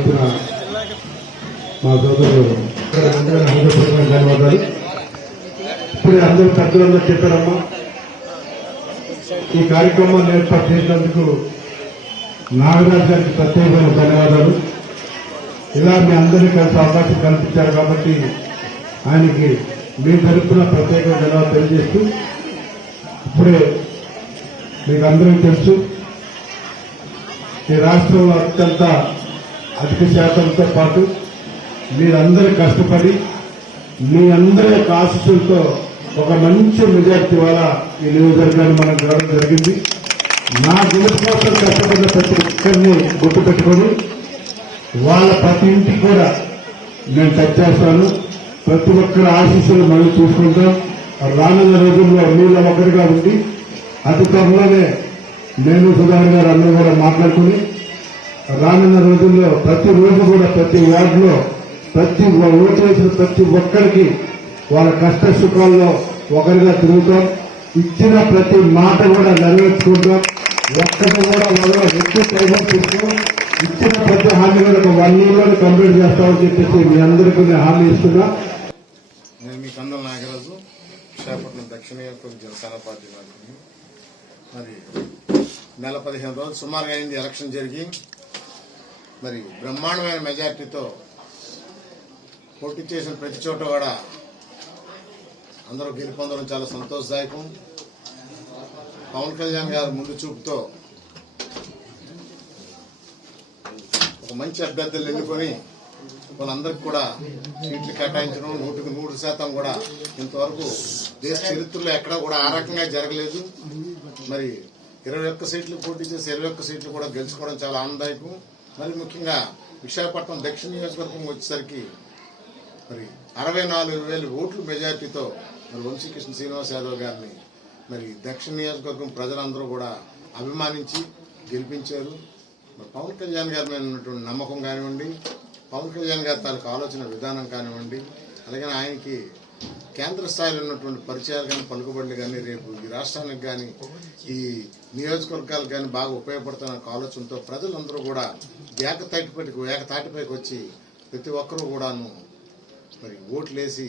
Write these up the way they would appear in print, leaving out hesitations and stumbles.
వచ్చిన మా సోదరులు ధన్యవాదాలు. ఇప్పుడు అందరూ పెద్దలందరూ చెప్పారమ్మా. ఈ కార్యక్రమాన్ని ఏర్పాటు చేసినందుకు నాగరాజు గారికి ప్రత్యేకమైన ధన్యవాదాలు. ఇలా మీ అందరికీ కలిసి అవకాశం కల్పించారు కాబట్టి ఆయనకి మీ తరఫున ప్రత్యేకమైన ధన్యవాదాలు తెలియజేస్తూ, ఇప్పుడే మీకు అందరికీ తెలుసు ఈ రాష్ట్రంలో అత్యంత అధిక శాతంతో పాటు మీరందరూ కష్టపడి మీ అందరి యొక్క ఆశీస్సులతో ఒక మంచి మెజార్టీ వల్ల ఈ నియోజకవర్గాన్ని మనం గెలవడం జరిగింది. నా గెలుపు కోసం కష్టపడిన ప్రతి ఒక్కరిని గుర్తుపెట్టుకొని వాళ్ళ ప్రతి ఇంటికి కూడా నేను టచ్ చేస్తాను. ప్రతి ఒక్కరి ఆశీస్సులు మనం చూసుకుంటాం. రానున్న రోజుల్లో మీలో ఒకరిగా ఉండి అతి త్వరలోనే నేను సుధాకర్ గారు అందరూ కూడా మాట్లాడుకుని రానున్న రోజుల్లో ప్రతిరోజు కూడా ప్రతి వార్డులో ప్రతి ఓటు వేసిన ప్రతి ఒక్కరికి వాళ్ళ కష్ట సుఖాల్లో ఒకరిగా తిరుగుతాం. ఇచ్చిన ప్రతి మాట కూడా నెరవేర్చుకుంటాం. ఒక్కటి కూడా వాళ్ళ ఎక్కువ టైం తీసుకుని ఇచ్చిన ప్రతి హామీ కూడా ఒక 1 year లోనే కంప్లీట్ చేస్తామని చెప్పేసి మీ అందరికీ నేను హామీ ఇస్తున్నా. నేను మీ కందల నాగరాజు, విశాఖపట్నం దక్షిణ జనసేన పార్టీ నాయకుడిని. మరి నెల 15 రోజులు సుమారుగా అయింది ఎలక్షన్ జరిగి. మరి బ్రహ్మాండమైన మెజార్టీతో పోటీ చేసిన ప్రతి చోట కూడా అందరూ గెలుపొందడం చాలా సంతోషదాయకం. పవన్ కళ్యాణ్ గారు ముందు చూపుతో ఒక మంచి అభ్యర్థులు ఎన్నుకొని వాళ్ళందరికీ కూడా సీట్లు కేటాయించడం 100% కూడా ఇంతవరకు దేశ చరిత్రలో ఎక్కడా కూడా ఆ రకంగా జరగలేదు. మరి 21 సీట్లు పోటీ చేసి 21 సీట్లు కూడా గెలుచుకోవడం చాలా ఆనందదాయకం. మరి ముఖ్యంగా విశాఖపట్నం దక్షిణ నియోజకవర్గం వచ్చేసరికి మరి 64,000 ఓట్ల మెజార్టీతో మరి వంశీకృష్ణ శ్రీనివాస్ యాదవ్ గారిని మరి దక్షిణ నియోజకవర్గం ప్రజలందరూ కూడా అభిమానించి గెలిపించారు. మరి పవన్ కళ్యాణ్ గారి మీద ఉన్నటువంటి నమ్మకం కానివ్వండి, పవన్ కళ్యాణ్ గారి తాలూకు ఆలోచన విధానం కానివ్వండి, అలాగే ఆయనకి కేంద్ర స్థాయిలో ఉన్నటువంటి పరిచయాలు కానీ పలుకుబడులు కానీ రేపు ఈ రాష్ట్రానికి కానీ ఈ నియోజకవర్గాలకు కానీ బాగా ఉపయోగపడుతున్న ఆలోచనతో ప్రజలందరూ కూడా ఏకతాటిపైకి వచ్చి ప్రతి ఒక్కరూ కూడాను మరి ఓట్లేసి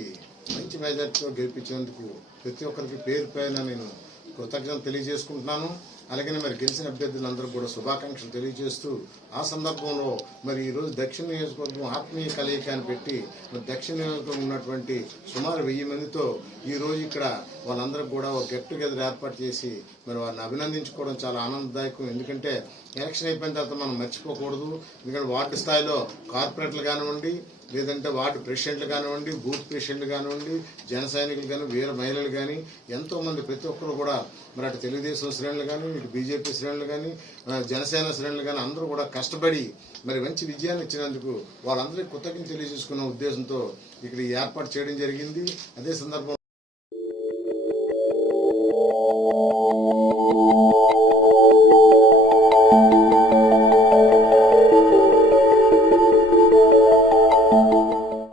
మంచి మెజార్టీతో గెలిపించేందుకు ప్రతి ఒక్కరికి పేరు పైన నేను కృతజ్ఞతలు తెలియజేసుకుంటున్నాను. అలాగే మరి గెలిచిన అభ్యర్థులందరూ కూడా శుభాకాంక్షలు తెలియజేస్తూ ఆ సందర్భంలో మరి ఈరోజు దక్షిణ నియోజకవర్గం ఆత్మీయ కలయికాన్ని పెట్టి మరి దక్షిణ నియోజకవర్గం ఉన్నటువంటి సుమారు 1000 మందితో ఈరోజు ఇక్కడ వాళ్ళందరూ కూడా ఒక గెట్ టుగెదర్ ఏర్పాటు చేసి మరి వారిని అభినందించుకోవడం చాలా ఆనందదాయకం. ఎందుకంటే ఎలక్షన్ అయిపోయిన తర్వాత మనం మర్చిపోకూడదు. ఎందుకంటే వార్డు స్థాయిలో కార్పొరేటర్లు కానివ్వండి, లేదంటే వార్డు ప్రెసిడెంట్లు కానివ్వండి, బూత్ ప్రెసిడెంట్లు కానివ్వండి, జన సైనికులు కానీ, వీర మహిళలు కానీ ఎంతోమంది ప్రతి ఒక్కరు కూడా మరి అటు తెలుగుదేశం శ్రేణులు కానీ, ఇటు బీజేపీ శ్రేణులు కానీ, జనసేన శ్రేణులు కానీ అందరూ కూడా కష్టపడి మరి మంచి విజయాన్ని ఇచ్చినందుకు వాళ్ళందరికీ కృతజ్ఞతలు తెలియజేసుకున్న ఉద్దేశంతో ఇక్కడ ఏర్పాటు చేయడం జరిగింది. అదే సందర్భంలో